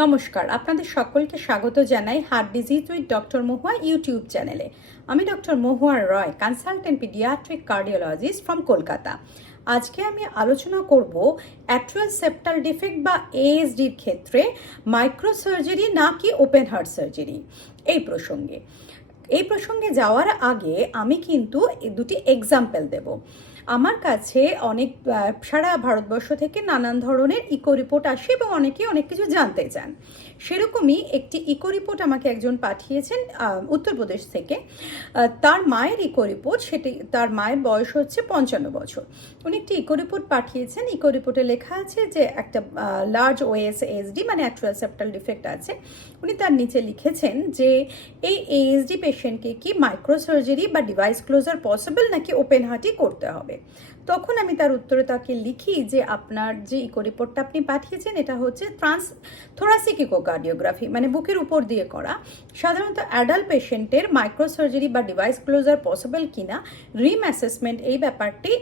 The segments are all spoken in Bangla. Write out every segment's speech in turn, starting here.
নমস্কার, আপনাদের সকলকে স্বাগত জানাই heart disease with doctor Mahua YouTube চ্যানেলে আমি doctor Mahua Roy consultant paediatric cardiologist from Kolkata আজকে আমি আলোচনা করব অ্যাট্রাল সেপ্টাল ডিফেক্ট বা এএসডির ক্ষেত্রে মাইক্রোসার্জারি নাকি ওপেন হার্ট সার্জারি এই প্রসঙ্গে। এই প্রসঙ্গে যাওয়ার আগে আমি কিন্তু দুটি এক্সাম্পল দেব। আমার কাছে অনেক সারা ভারতবর্ষ থেকে নানান ধরনের ইকো রিপোর্ট আসে এবং অনেকে অনেক কিছু জানতে চান। সেরকমই একটি ইকো রিপোর্ট আমাকে একজন পাঠিয়েছেন উত্তরপ্রদেশ থেকে। তার মায়ের ইকো রিপোর্ট, সেটি, তার মায়ের বয়স হচ্ছে পঞ্চান্ন বছর। উনি একটি ইকো রিপোর্ট পাঠিয়েছেন। ইকো রিপোর্টে লেখা আছে যে একটা লার্জ ওএস এসডি মানে অ্যাকচুয়াল সেপ্টাল ডিফেক্ট আছে। উনি তার নিচে লিখেছেন যে, এই এএসডি পেশেন্টকে কি মাইক্রোসার্জারি বা ডিভাইস ক্লোজার পসিবল নাকি ওপেন হার্টই করতে হবে? Okay. তখন আমি তার উত্তরে তাকে লিখি যে আপনার যে ইকো রিপোর্টটা আপনি পাঠিয়েছেন, এটা হচ্ছে ট্রান্স থোরাসিক ইকোকার্ডিওগ্রাফি মানে বুকের উপর দিয়ে করা। সাধারণত অ্যাডাল্ট পেশেন্টের মাইক্রোসার্জারি বা ডিভাইস ক্লোজার পসিবল কিনা রিম অ্যাসেসমেন্ট এই ব্যাপারটি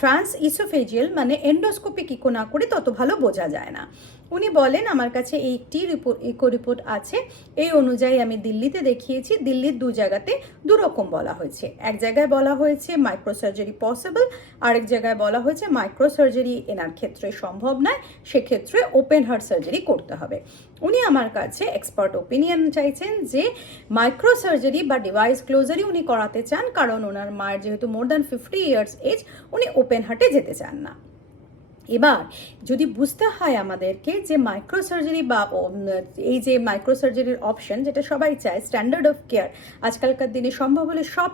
ট্রান্স ইসোফেজিয়াল মানে এন্ডোস্কোপিক ইকো না করে তত ভালো বোঝা যায় না। উনি বলেন, আমার কাছে একটি রিপোর্ট ইকো রিপোর্ট আছে। এই অনুযায়ী আমি দিল্লিতে দেখিয়েছি। দিল্লির দু জায়গাতে দু রকম বলা হয়েছে। এক জায়গায় বলা হয়েছে মাইক্রোসার্জারি পসিবল আরেক জায়গায় বলা হয়েছে মাইক্রো সার্জারি এনার ক্ষেত্রে সম্ভব নয়, সেক্ষেত্রে ওপেন হার্ট সার্জারি করতে হবে। উনি আমার কাছে এক্সপার্ট ওপিনিয়ন চাইছেন যে মাইক্রো সার্জারি বা ডিভাইস ক্লোজারই উনি করাতে চান, কারণ ওনার মায়ের যেহেতু more than fifty years age উনি ওপেন হার্টে যেতে চান না। এবার, যদি বুঝতে হয় আমাদেরকে যে মাইক্রো সার্জারি বা এই যে মাইক্রো সার্জারির অপশন যেটা সবাই চায় স্ট্যান্ডার্ড অফ কেয়ার আজকালকার দিনে সম্ভব হলে সব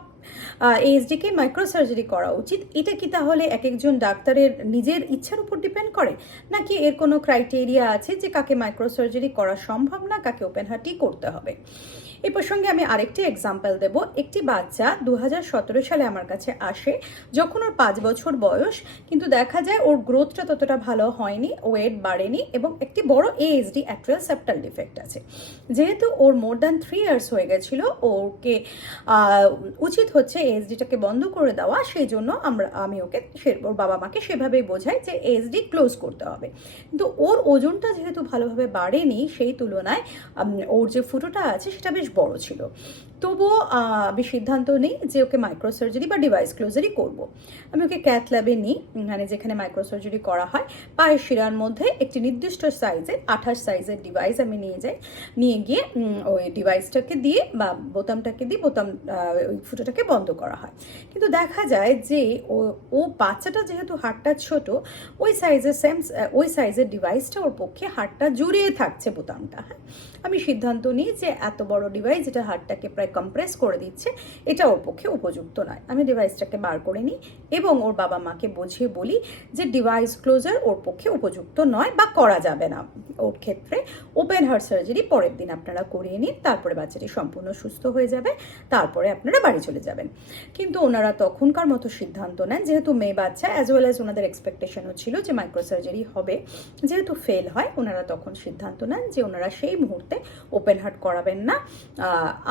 এএসডিকে মাইক্রোসার্জারি করা উচিত। এটা কি তাহলে এক একজন ডাক্তারের নিজের ইচ্ছার উপর ডিপেন্ড করে? নাকি এর কোনো ক্রাইটেরিয়া আছে যে কাকে মাইক্রোসার্জারি করা সম্ভব না, কাকে ওপেন হার্টই করতে হবে? এই প্রসঙ্গে আমি আরেকটি এক্সাম্পল দেব। একটি বাচ্চা দু হাজার সতেরো সালে আমার কাছে আসে, যখন ওর পাঁচ বছর বয়স, কিন্তু দেখা যায় ওর গ্রোথটা ততটা ভালো হয়নি ওয়েট বাড়েনি এবং একটি বড় এএসডি অ্যাট্রাল সেপ্টাল ডিফেক্ট আছে। যেহেতু ওর মোর দ্যান থ্রি ইয়ার্স হয়ে গেছিল, ওকে উচিত হচ্ছে এএসডিটাকে বন্ধ করে দেওয়া, সেই জন্য আমরা, আমি ওকে ওর বাবা মাকে সেভাবেই বোঝাই যে এএসডি ক্লোজ করতে হবে। কিন্তু ওর ওজনটা যেহেতু ভালোভাবে বাড়েনি, সেই তুলনায় ওর যে ফুটোটা আছে, সেটা বেশ বড় ছিল। তবুও আমি সিদ্ধান্ত নিই যে ওকে মাইক্রোসার্জারি বা ডিভাইস ক্লোজারই করব। আমি ওকে ক্যাথ ল্যাবে নিই মানে যেখানে মাইক্রোসার্জারি করা হয়। পায়ের শিরার মধ্যে একটি নির্দিষ্ট সাইজের আঠাশ সাইজের ডিভাইস আমি নিয়ে যাই। নিয়ে গিয়ে ওই ডিভাইসটাকে দিয়ে বা বোতামটাকে দিয়ে বোতাম ওই ফুটোটাকে বন্ধ করা হয়। কিন্তু দেখা যায় যে, ও ও বাচ্চাটা যেহেতু হাড়টা ছোট, ওই সাইজের সেম ওই সাইজের ডিভাইসটা ওর পক্ষে হাড়টা জুড়িয়ে থাকছে বোতামটা হ্যাঁ? আমি সিদ্ধান্ত নিই যে এত বড় ডিভাইস যেটা হাড়টাকে প্রায় কম্প্রেস করে দিচ্ছে, এটা ওর পক্ষে উপযুক্ত নয়। আমি ডিভাইসটাকে বার করে নিই এবং ওর বাবা মাকে বুঝিয়ে বলি যে ডিভাইস ক্লোজার ওর পক্ষে উপযুক্ত নয় বা করা যাবে না। ওর ক্ষেত্রে ওপেন হার্ট সার্জারি পরের দিন আপনারা করিয়ে নিন, তারপরে বাচ্চাটি সম্পূর্ণ সুস্থ হয়ে যাবে, তারপরে আপনারা বাড়ি চলে যাবেন। কিন্তু ওনারা তখনকার মতো সিদ্ধান্ত নেন, যেহেতু মেয়ে বাচ্চা অ্যাজ ওয়েল অ্যাজ ওনাদের এক্সপেকটেশনও ছিল যে মাইক্রোসার্জারি হবে। যেহেতু ফেল হয়, ওনারা তখন সিদ্ধান্ত নেন যে ওনারা সেই মুহূর্তে ওপেন হার্ট করাবেন না।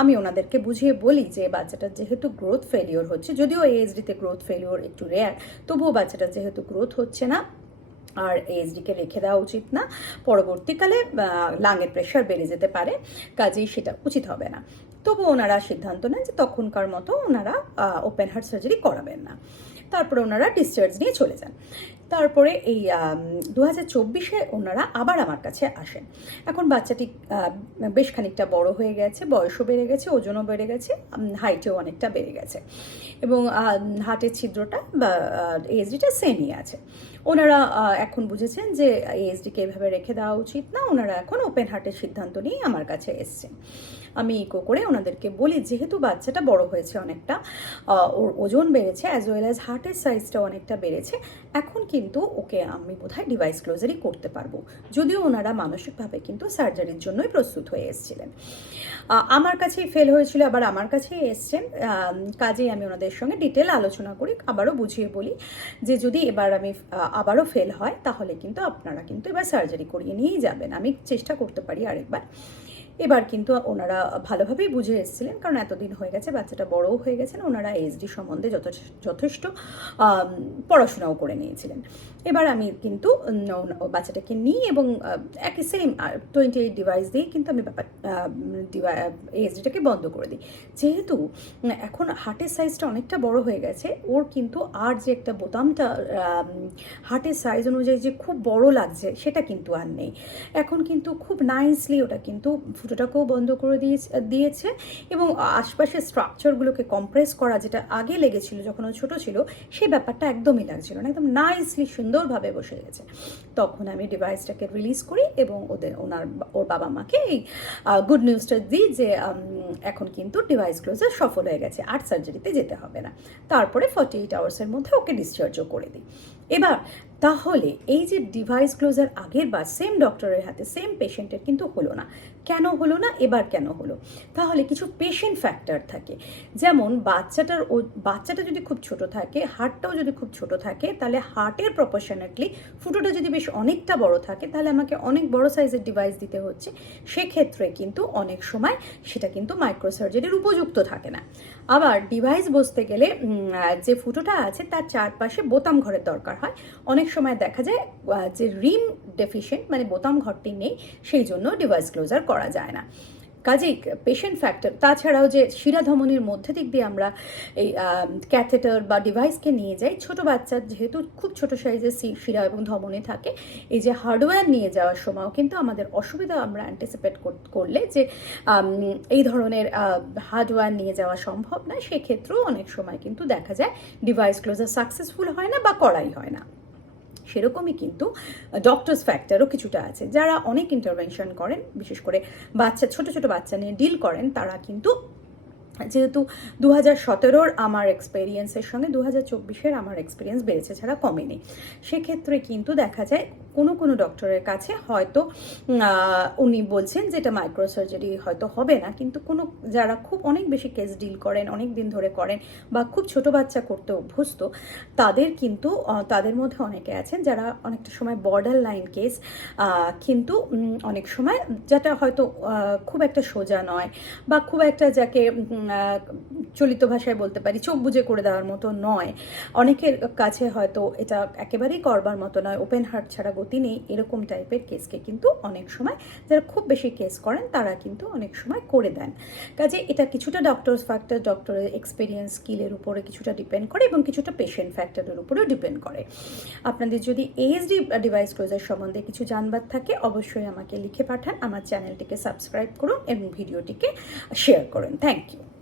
আমি ওনাদেরকে বুঝিয়ে বলি যে বাচ্চাটার যেহেতু গ্রোথ ফেলিওর হচ্ছে, যদিও এএসডিতে গ্রোথ ফেলিওর একটু রেয়ার তবুও বাচ্চাটার যেহেতু গ্রোথ হচ্ছে না, আর এএসডিকে রেখে দেওয়া উচিত না। পরবর্তীকালে লাঙের প্রেশার বেড়ে যেতে পারে, কাজেই সেটা উচিত হবে না। তবু ওনারা সিদ্ধান্ত নেন যে তখনকার মতো ওনারা ওপেন হার্ট সার্জারি করাবেন না। তারপরে ওনারা ডিসচার্জ নিয়ে চলে যান। তারপরে এই দু হাজার চব্বিশে ওনারা আবার আমার কাছে আসেন। এখন বাচ্চাটি বেশ খানিকটা বড় হয়ে গেছে বয়সও বেড়ে গেছে ওজনও বেড়ে গেছে হাইটেও অনেকটা বেড়ে গেছে। এবং আহ, হার্টের ছিদ্রটা বা এএসডিটা সেমই আছে। ওনারা এখন বুঝেছেন যে এএসডিকে এভাবে রেখে দেওয়া উচিত না। ওনারা এখন ওপেন হার্টের সিদ্ধান্ত নিয়ে আমার কাছে এসছেন। আমি ইকো করে ওনাদেরকে বলি, যেহেতু বাচ্চাটা বড় হয়েছে অনেকটা ওর ওজন বেড়েছে অ্যাজ ওয়েল অ্যাজ হার্টের সাইজটা অনেকটা বেড়েছে, এখন কিন্তু ওকে আমি বোধহয় ডিভাইস ক্লোজারই করতে পারব। যদিও ওনারা মানসিকভাবে কিন্তু সার্জারির জন্যই প্রস্তুত হয়ে এসেছিলেন। আমার কাছেই ফেল হয়েছিল, আবার আমার কাছেই এসছেন। কাজেই আমি ওনাদের সঙ্গে ডিটেল আলোচনা করি, আবারও বুঝিয়ে বলি যে যদি এবার আমি আবারও ফেল হয়, তাহলে কিন্তু আপনারা কিন্তু এবার সার্জারি করিয়ে নিয়েই যাবেন। আমি চেষ্টা করতে পারি আরেকবার। এবার কিন্তু ওনারা ভালোভাবেই বুঝে এসেছিলেন, কারণ এতদিন হয়ে গেছে, বাচ্চাটা বড়ও হয়ে গেছেন ওনারা এসডি সম্বন্ধে যথেষ্ট পড়াশোনাও করে নিয়েছিলেন। এবার আমি কিন্তু বাচ্চাটাকে নিই এবং একই সেম টোয়েন্টি এইট ডিভাইস দিয়ে কিন্তু আমি ব্যাপার এএসডিটাকে বন্ধ করে দিই। যেহেতু এখন হার্টের সাইজটা অনেকটা বড় হয়ে গেছে, ওর কিন্তু আর যে একটা বোতামটা হার্টের সাইজ অনুযায়ী যে খুব বড় লাগছে, সেটা কিন্তু আর নেই। এখন কিন্তু খুব নাইসলি ওটা কিন্তু ফুটোটাকেও বন্ধ করে দিয়েছে এবং আশপাশের স্ট্রাকচারগুলোকে কম্প্রেস করা যেটা আগে লেগেছিল, যখন ও ছোটো ছিল সেই ব্যাপারটা একদমই লাগছিল না, একদম নাইসলি সুন্দরভাবে বসে গেছে। তখন আমি ডিভাইসটাকে রিলিজ করি এবং ওদের, ওনার ওর বাবা মাকে এই গুড নিউজটা দিই যে এখন কিন্তু ডিভাইস ক্লোজার সফল হয়ে গেছে, আর সার্জারিতে যেতে হবে না। তারপরে ফর্টি এইট আওয়ার্সের মধ্যে ওকে ডিসচার্জও করে দিই। এবার, তাহলে এই যে ডিভাইস ক্লোজার আগের বার সেম ডক্টরের হাতে সেম পেশেন্টের কিন্তু হলো না। কেন হলো না, এবার কেন হলো? তাহলে কিছু পেশেন্ট ফ্যাক্টর থাকে। যেমন বাচ্চাটার ও, বাচ্চাটা যদি খুব ছোট থাকে হার্টটাও যদি খুব ছোট থাকে, তাহলে হার্টের প্রপোর্শনেটলি ফুটোটা যদি বেশ অনেকটা বড় থাকে, তাহলে আমাকে অনেক বড় সাইজের ডিভাইস দিতে হচ্ছে। সেক্ষেত্রে কিন্তু অনেক সময় সেটা কিন্তু মাইক্রোসার্জারির উপযুক্ত থাকে না। আবার ডিভাইস বসতে গেলে যে ফুটোটা আছে, তার চারপাশে বোতাম ঘরের দরকার হয়। অনেক সময় দেখা যায় যে রিম ডেফিসিয়েন্ট মানে বোতাম ঘরটি নেই, সেই জন্য ডিভাইস ক্লোজার করা যায় না। কাজেই পেশেন্ট ফ্যাক্টর তাছাড়াও যে শিরাধমনির মধ্যে দিক দিয়ে আমরা এই ক্যাথেটার বা ডিভাইসকে নিয়ে যাই, ছোট বাচ্চার যেহেতু খুব ছোট সাইজের শিরা এবং ধমনী থাকে, এই যে হার্ডওয়্যার নিয়ে যাওয়ার সময়ও কিন্তু আমাদের অসুবিধা আমরা অ্যান্টিসিপেট করলে যে এই ধরনের হার্ডওয়্যার নিয়ে যাওয়া সম্ভব না, সেক্ষেত্রেও অনেক সময় কিন্তু দেখা যায় ডিভাইস ক্লোজার সাকসেসফুল হয় না বা করাই হয় না। সেরকমই কিন্তু ডক্টরস ফ্যাক্টরও কিছুটা আছে। যারা অনেক ইন্টারভেনশন করেন, বিশেষ করে বাচ্চা, ছোট ছোট বাচ্চা নিয়ে ডিল করেন, তারা কিন্তু যেহেতু দু হাজার সতেরোর আমার এক্সপেরিয়েন্সের সঙ্গে দু হাজার চব্বিশের আমার এক্সপিরিয়েন্স বেড়েছে, ছাড়া কমেনি। সেক্ষেত্রে কিন্তু দেখা যায় কোনো কোনো ডক্টরের কাছে হয়তো উনি বলছেন যে এটা মাইক্রো সার্জারি হয়তো হবে না। কিন্তু কোনো, যারা খুব অনেক বেশি কেস ডিল করেন, অনেক দিন ধরে করেন বা খুব ছোট বাচ্চা করতে অভ্যস্ত, তাদের কিন্তু তাদের মধ্যে অনেকে আছেন যারা অনেকটা সময় বর্ডার লাইন কেস কিন্তু অনেক সময় যেটা হয়তো খুব একটা সোজা নয় বা খুব একটা যাকে চলিত ভাষায় বলতে পারি, চোখ বুজে করে দেওয়ার মতো নয়। অনেকের কাছে হয়তো এটা একেবারেই করবার মতো নয় ওপেন হার্ট ছাড়া গতি নেই, এরকম টাইপের কেসকে কিন্তু অনেক সময় যারা খুব বেশি কেস করেন, তারা কিন্তু অনেক সময় করে দেন। কাজে এটা কিছুটা ডক্টরস ফ্যাক্টর ডক্টরের এক্সপিরিয়েন্স স্কিলের উপরে কিছুটা ডিপেন্ড করে এবং কিছুটা পেশেন্ট ফ্যাক্টরের উপরেও ডিপেন্ড করে। আপনাদের যদি এএসডি ডিভাইস ক্লোজার সম্বন্ধে কিছু জানবার থাকে, অবশ্যই আমাকে লিখে পাঠান, আমার চ্যানেলটিকে সাবস্ক্রাইব করুন এবং ভিডিওটিকে শেয়ার করুন। Thank you